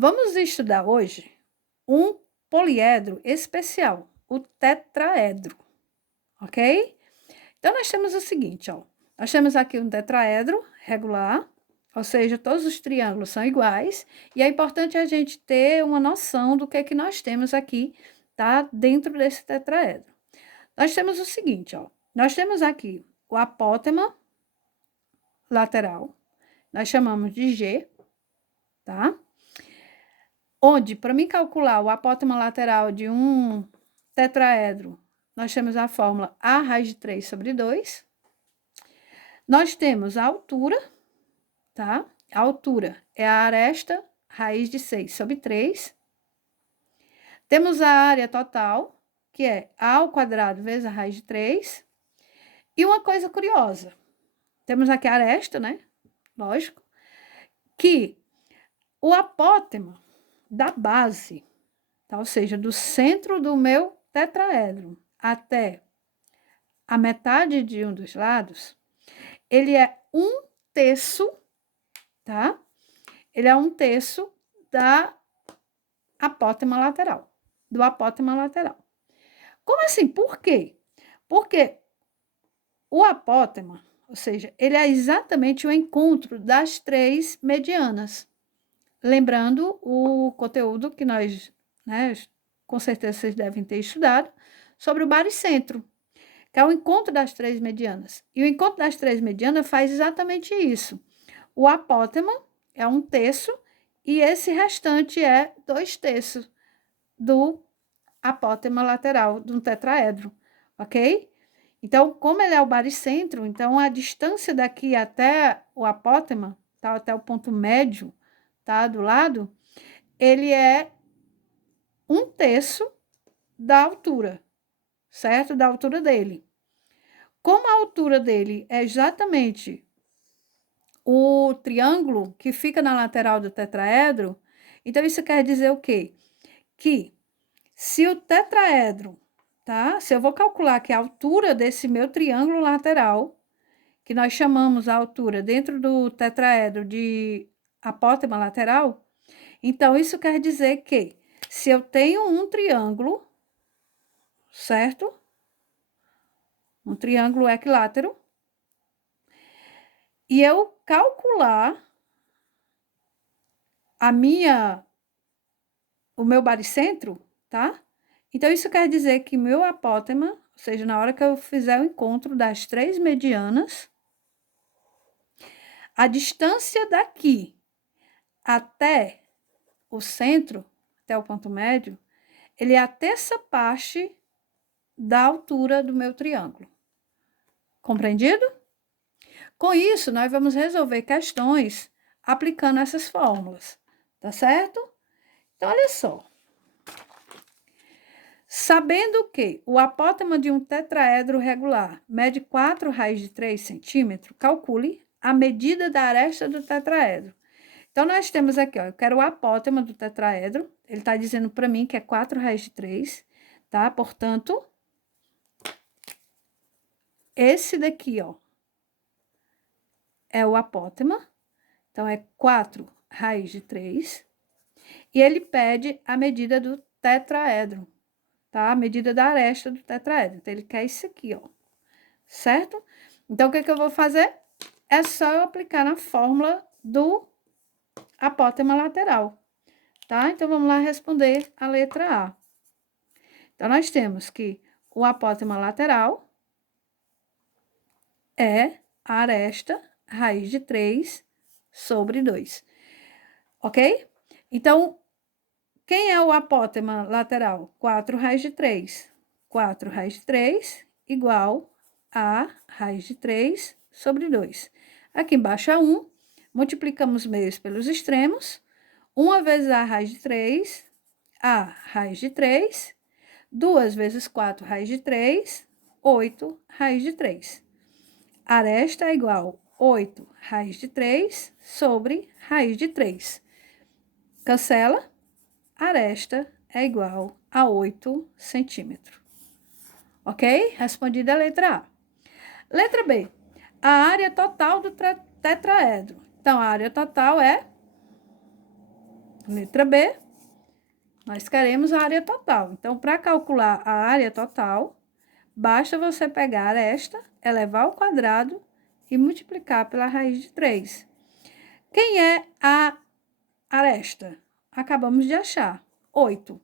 Vamos estudar hoje um poliedro especial, o tetraedro, ok? Então, nós temos o seguinte, ó. Nós temos aqui um tetraedro regular, ou seja, todos os triângulos são iguais, e é importante a gente ter uma noção do que nós temos aqui, tá? Dentro desse tetraedro. Nós temos o seguinte, ó. Nós temos aqui o apótema lateral, nós chamamos de G, tá? Onde, para mim calcular o apótema lateral de um tetraedro, nós temos a fórmula A raiz de 3 sobre 2. Nós temos a altura, tá? A altura é a aresta raiz de 6 sobre 3. Temos a área total, que é A ao quadrado vezes a raiz de 3. E uma coisa curiosa, temos aqui a aresta, né? Lógico, que o apótema da base, tá? Ou seja, do centro do meu tetraedro até a metade de um dos lados, ele é 1/3, tá? Ele é 1/3 da apótema lateral, do apótema lateral. Como assim? Por quê? Porque o apótema, ou seja, ele é exatamente o encontro das 3 medianas. Lembrando o conteúdo que nós, né, com certeza vocês devem ter estudado, sobre o baricentro, que é o encontro das 3 medianas. E o encontro das 3 medianas faz exatamente isso. O apótema é 1/3 e esse restante é 2/3 do apótema lateral de um tetraedro, ok? Então, como ele é o baricentro, então a distância daqui até o apótema, tá, até o ponto médio, tá, do lado, ele é 1/3 da altura, certo? Da altura dele. Como a altura dele é exatamente o triângulo que fica na lateral do tetraedro, então isso quer dizer o quê? Que se o tetraedro, tá? Se eu vou calcular aqui a altura desse meu triângulo lateral, que nós chamamos a altura dentro do tetraedro de apótema lateral, então isso quer dizer que se eu tenho um triângulo, certo? Um triângulo equilátero, e eu calcular o meu baricentro, tá? Então, isso quer dizer que meu apótema, ou seja, na hora que eu fizer o encontro das 3 medianas, a distância daqui até o centro, até o ponto médio, ele é a terça parte da altura do meu triângulo. Compreendido? Com isso, nós vamos resolver questões aplicando essas fórmulas, tá certo? Então, olha só. Sabendo que o apótema de um tetraedro regular mede 4 raiz de 3 centímetros, calcule a medida da aresta do tetraedro. Então, nós temos aqui, ó, eu quero o apótema do tetraedro, ele está dizendo para mim que é 4 raiz de 3, tá? Portanto, esse daqui, ó, é o apótema, então é 4 raiz de 3, e ele pede a medida do tetraedro, tá? A medida da aresta do tetraedro. Então, ele quer isso aqui, ó, certo? Então, o que eu vou fazer? É só eu aplicar na fórmula do apótema lateral, tá? Então, vamos lá responder a letra A. Então, nós temos que o apótema lateral é a aresta raiz de 3 sobre 2, ok? Então, quem é o apótema lateral? 4 raiz de 3. 4 raiz de 3 igual a raiz de 3 sobre 2. Aqui embaixo é 1, multiplicamos meios pelos extremos. 1 vezes a raiz de 3, a raiz de 3. 2 vezes 4 raiz de 3, 8 raiz de 3. Aresta é igual a 8 raiz de 3 sobre raiz de 3. Cancela. Aresta é igual a 8 centímetros. Ok? Respondida a letra A. Letra B. A área total do tetraedro. Então, a área total é Letra B, nós queremos a área total. Então, para calcular a área total, basta você pegar esta, elevar ao quadrado e multiplicar pela raiz de 3. Quem é a aresta? Acabamos de achar. 8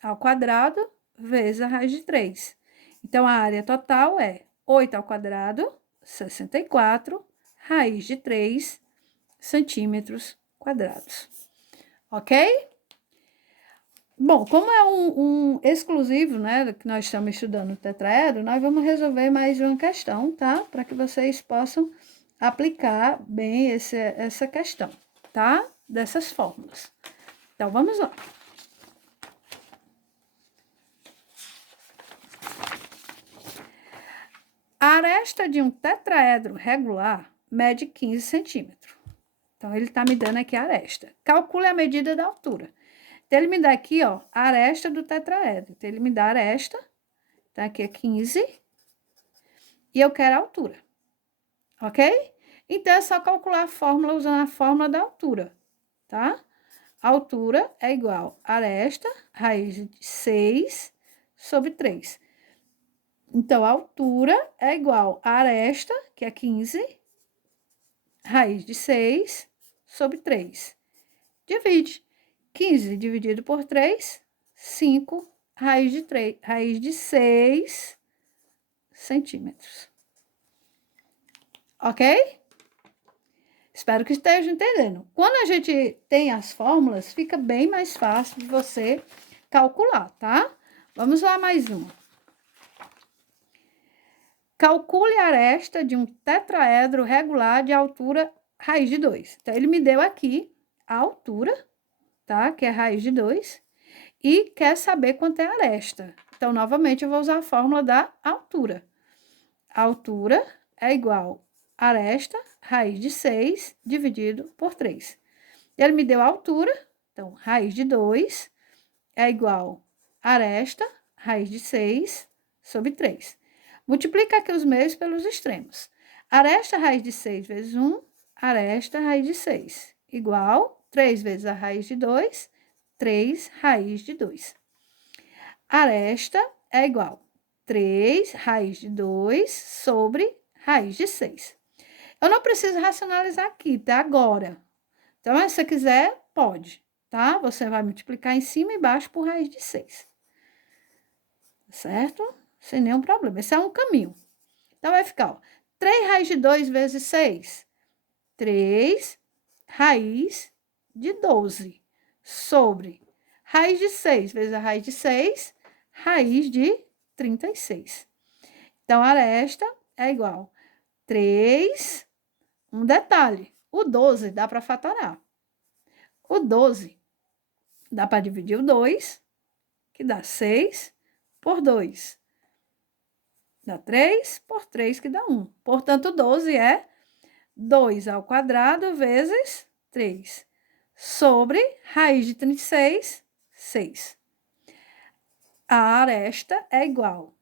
ao quadrado vezes a raiz de 3. Então, a área total é 8 ao quadrado, 64, raiz de 3 centímetros quadrados. Ok? Bom, como é um exclusivo, né, que nós estamos estudando o tetraedro, nós vamos resolver mais uma questão, tá? Para que vocês possam aplicar bem essa questão, tá? Dessas fórmulas. Então, vamos lá. A aresta de um tetraedro regular mede 15 centímetros. Então, ele está me dando aqui a aresta. Calcule a medida da altura. Então, ele me dá aqui, ó, a aresta do tetraedro. Então, ele me dá a aresta, tá? Aqui é 15. E eu quero a altura. Ok? Então, é só calcular a fórmula usando a fórmula da altura, tá? A altura é igual a aresta, raiz de 6 sobre 3. Então, a altura é igual a aresta, que é 15, raiz de 6 sobre 3. Divide. 15 dividido por 3, 5, raiz de 6 centímetros. Ok? Espero que esteja entendendo. Quando a gente tem as fórmulas, fica bem mais fácil de você calcular, tá? Vamos lá mais uma. Calcule a aresta de um tetraedro regular de altura raiz de 2. Então, ele me deu aqui a altura, tá? Que é raiz de 2. E quer saber quanto é a aresta. Então, novamente, eu vou usar a fórmula da altura. A altura é igual a aresta, raiz de 6, dividido por 3. Ele me deu a altura, então, raiz de 2 é igual a aresta, raiz de 6, sobre 3. Multiplica aqui os meios pelos extremos. Aresta raiz de 6 vezes 1, aresta raiz de 6, igual 3 vezes a raiz de 2, 3 raiz de 2. Aresta é igual 3 raiz de 2 sobre raiz de 6. Eu não preciso racionalizar aqui, tá? Agora. Então, se você quiser, pode, tá? Você vai multiplicar em cima e embaixo por raiz de 6. Certo? Sem nenhum problema. Esse é um caminho. Então, vai ficar, ó, 3 raiz de 2 vezes 6. 3 raiz de 12 sobre raiz de 6 vezes a raiz de 6, raiz de 36. Então, a aresta é igual a 3, um detalhe, o 12 dá para fatorar. O 12 dá para dividir o 2, que dá 6, por 2. Dá 3 por 3, que dá 1. Portanto, 12 é 2 ao quadrado vezes 3, sobre raiz de 36, 6. A aresta é igual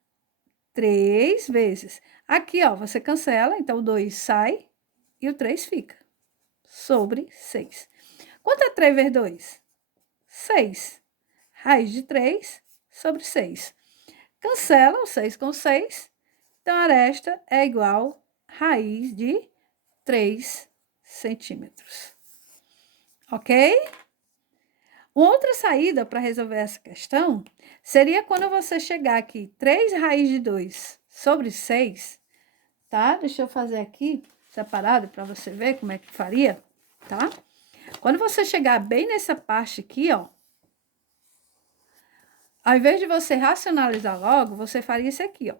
a 3 vezes. Aqui, ó, você cancela, então o 2 sai e o 3 fica. Sobre 6. Quanto é 3 vezes 2? 6. Raiz de 3 sobre 6. Cancela o 6 com 6. Então, a aresta é igual a raiz de 3 centímetros. Ok? Uma outra saída para resolver essa questão seria quando você chegar aqui, 3 raiz de 2 sobre 6, tá? Deixa eu fazer aqui separado para você ver como é que faria, tá? Quando você chegar bem nessa parte aqui, ó, ao invés de você racionalizar logo, você faria isso aqui, ó.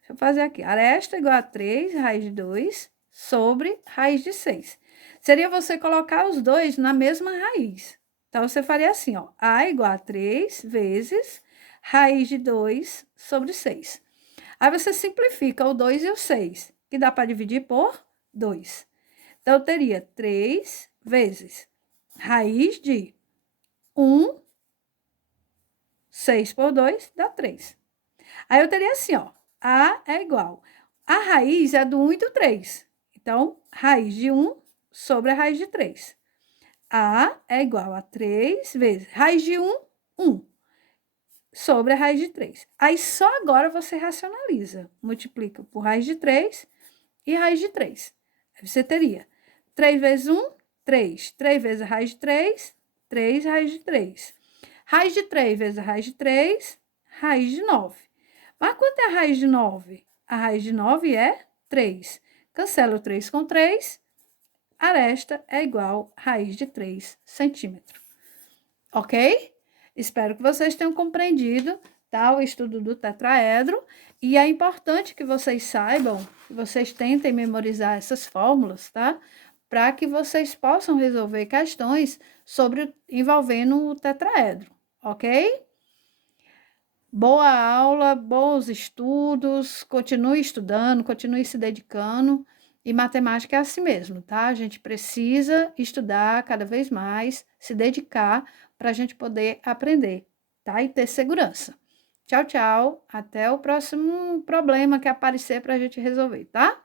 Deixa eu fazer aqui. Aresta igual a 3 raiz de 2 sobre raiz de 6. Seria você colocar os dois na mesma raiz. Então, você faria assim, ó. A igual a 3 vezes raiz de 2 sobre 6. Aí, você simplifica o 2 e o 6, que dá para dividir por 2. Então, eu teria 3 vezes raiz de 1, 6 por 2, dá 3. Aí, eu teria assim, ó. A é igual. A raiz é do 1 e do 3. Então, raiz de 1 sobre a raiz de 3. A é igual a 3 vezes raiz de 1, 1, sobre a raiz de 3. Aí, só agora você racionaliza. Multiplica por raiz de 3 e raiz de 3. Aí você teria 3 vezes 1, 3. 3 vezes a raiz de 3, 3 raiz de 3. Raiz de 3 vezes a raiz de 3, raiz de 9. Mas quanto é a raiz de 9? A raiz de 9 é 3. Cancela o 3 com 3, a resta é igual a raiz de 3 centímetros. Ok? Espero que vocês tenham compreendido, tá, o estudo do tetraedro. E é importante que vocês saibam, que vocês tentem memorizar essas fórmulas, tá? Para que vocês possam resolver questões envolvendo o tetraedro, ok? Boa aula, bons estudos, continue estudando, continue se dedicando. E matemática é assim mesmo, tá? A gente precisa estudar cada vez mais, se dedicar para a gente poder aprender, tá? E ter segurança. Tchau, tchau. Até o próximo problema que aparecer para a gente resolver, tá?